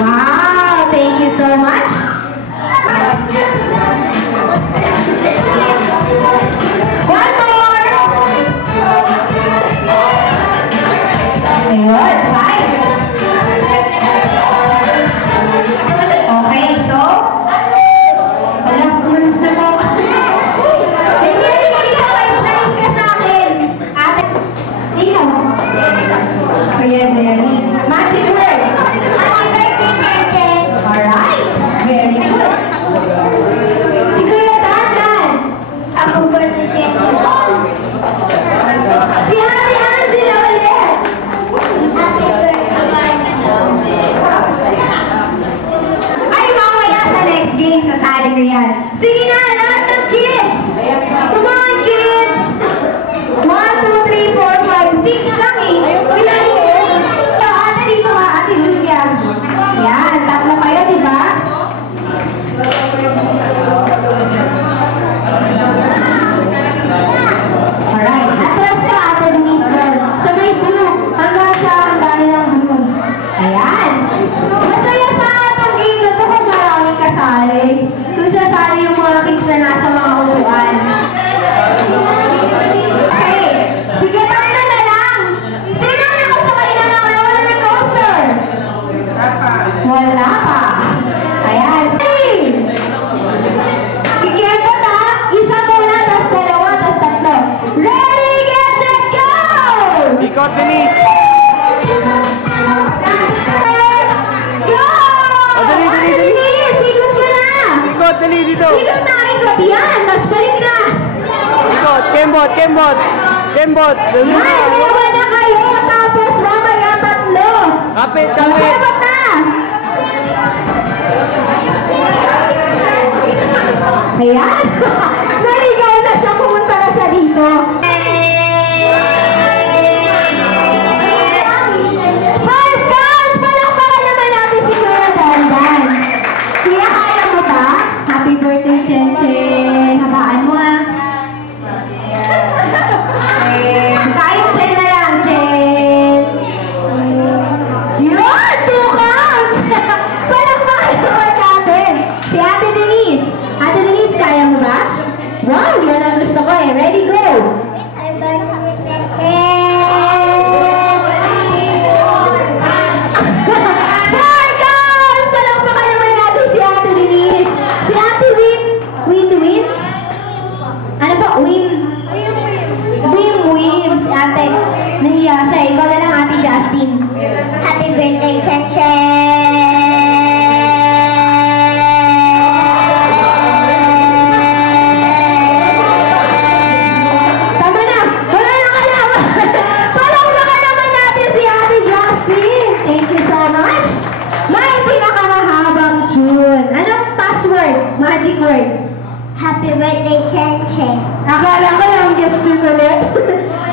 Wow, thank you so much. One more. Ayun, fine. Okay, so wala, umalis na po. Nice ka sa akin. Ate, tingnan mo. Kuya Zeri. Magic word. Happy birthday, Jen. Alright. Very good. Si Kuya Dandan. Happy birthday, Jen. Si Ate Angela ulit. Happy birthday. Ay, mamaya sa next game, sasali ko yan. Sige na, lahat ng kids. Come on, kids. 1, 2, 3, 4, 5, 6 lang eh. Ilan yun? Ate dito ka, Ate Julia. Yan, tatlo kayo, di ba? Alright, atras ka, Ate Denise. Sa may blue, hanggang sa dahil ng blue. Ayan. Masaya sa atong game na ito kung maraming kasali. Kung sasali yung mga kids na nasa mga upuan. Okay, sige tayo na lang. Sino na nakasakay na ng roller coaster? Wala pa. Ayan, sige. Kikita ta, isa muna, tas dalawa, tas tatlo. Ready, get, set, go! Ikot, Denise! Go! Dali, dali, dali. Denise, ikot ka na! Ikot, dali dito! Ikot na, ikot yan! Mas balik na! Ikot, kembot, kembot! Kembot! Dali na! Yan, dalawa na kayo! Tapos mamaya tatlo! Kapit, kapit! Kembot na! Ayan! Naligaw na siya, pumunta na siya dito. Five counts! Palakpakan naman natin si Kuya Dandan. Kuya, kaya mo ba? Happy birthday, Chen-Chen. Habaan mo ah. Kahit Chen na lang, Chen. Yun! 2 counts! Palakpakan naman natin. Si Ate Denise. Ate Denise, kaya mo ba? Wow, yun ang gusto ko eh. Ready, go! Palakpakan naman natin si Ate Denise. Si Ate Win. Win? Ano ba? Wim. Si Ate. Nahiya siya. Ikaw na lang, Ate Justin. Happy birthday, Tama na! Wala na kalaman! Palakpakan naman natin si Ate Justin. Thank you so much. May pinakamahabang tune. Anong password? Magic word. Happy birthday, Chen-Chen. Akala ko lang guest tune ulit.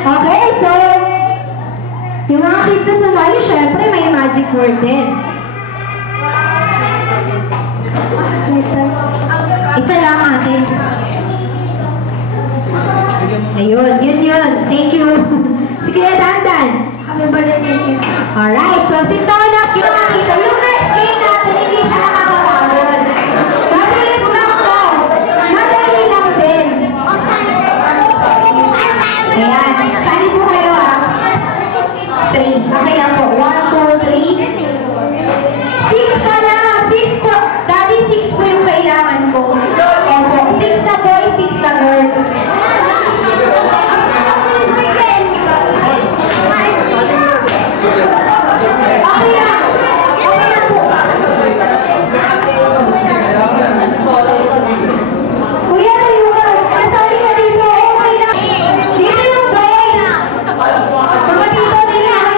Okay, so yung mga kids na sumali, syempre may magic word din. Isa lang, ate. Ayun, yun. Thank you. Sige, Dandan. Happy birthday. Alright, so sit down up yung nakita. Yung next game natin, hindi siya nakakapagod. Mabilis lang to. Madali lang din. Ayan, sali po kayo ah. 3. Okay lang po. 1, 2, 3. 6 pa lang. 6 po. Daddy, 6 po yung kailangan ko. Opo. 6 na boys, 6 na girls. Okay lang. Okay lang po. Kuya, kasali ka dito. Okay lang. Dito yung boys. Mga dito din yan.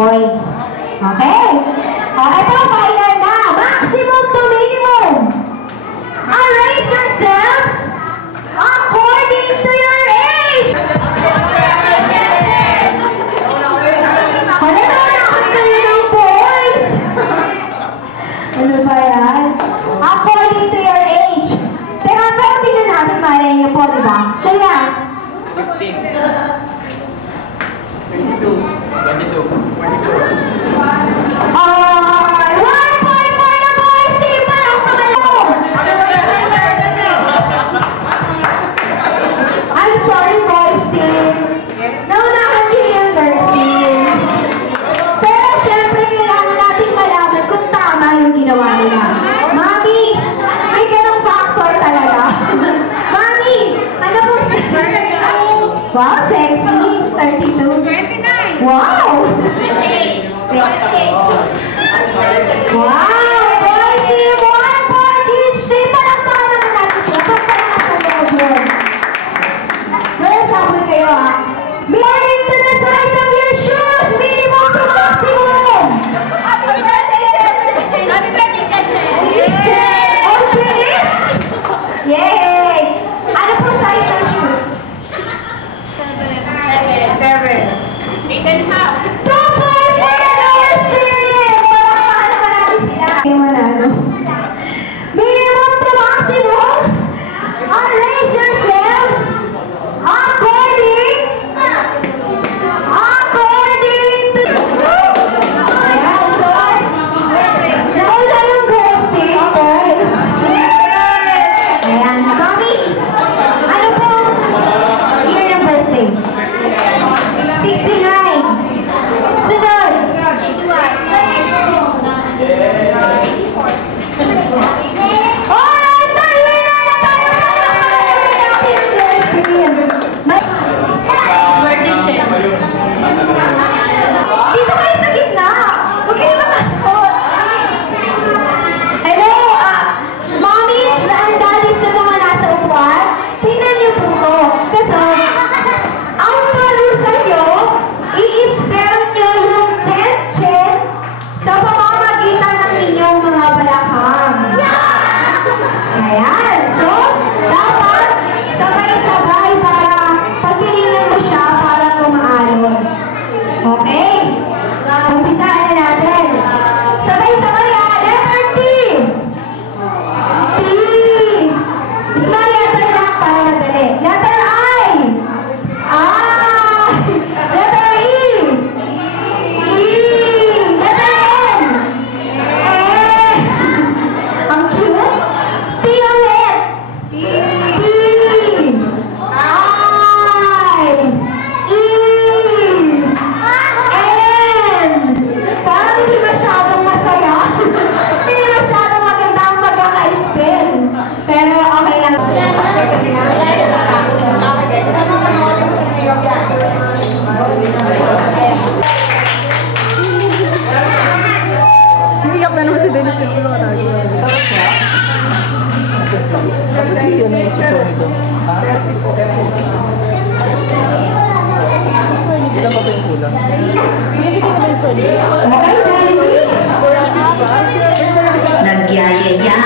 points. Okay? Ito, final na. Maximum to minimum. Arrange yourselves according to your age. Hala na, nakakali ng boys. Ano ba yan? According to your age. Pero tingnan natin, malay niyo po, diba? Kaya, 15. 22. 22. 1 point for the boys team. Parang pangalo. I'm sorry, boys team. Naunahan niyo yung girls team. Pero syempre, kailangan natin malaman kung tama yung ginawa nila. Mami, may ganong factor talaga. Mami, ano po wow, sexy. 32. 29. Wow! 28. Wow! Boy team, 1 point each team. Palakpakan naman natin siya. Pagpalakas sa loob yun. Well, sabon kayo ha. According to the size of your shoes, minimum to maximum. Happy birthday, Happy birthday, Cheche. Oh, please! Yay! Ano po size ng shoes? 7. 8 and a half. Tapos, yes, team! Palakpakan naman natin sila. Yung manalo. Minimum to maximum. Arrange yourselves according to... Ayan, so, nauna yung girls team, boys. Ayan, mami, ano po year ng birthday? 69. Sunod. Alright, tayo na tayo. Birthday, Cheche. Dito kayo sa gitna. Huwag kayo matakot. Hello, mommies and daddies na mga nasa upuan. Tingnan niyo po to. Kasi, ang parusa niyo, i-spell niyo yung chen-chen sa pamamagitan ng inyong mga balakang. Ayan. So, dapat sabay-sabay para pagpiliin mo siya para tumaalon. Okay? Umpisaan na natin. Sabay-sabay letter T. T. Small letter lang para madali. Letter I. Letter E. Letter N. Ang cute. T ulit. T. I. E. N. Parang hindi masyadong masaya. Hindi masyadong maganda ang pagkaka-spell. Pero okay lang. Iyak na naman si Dennis yung ulo ka kasi yun yung isuto nito. Ilan ba ito yung kulang? Okay, Sandy. Nagyayaya.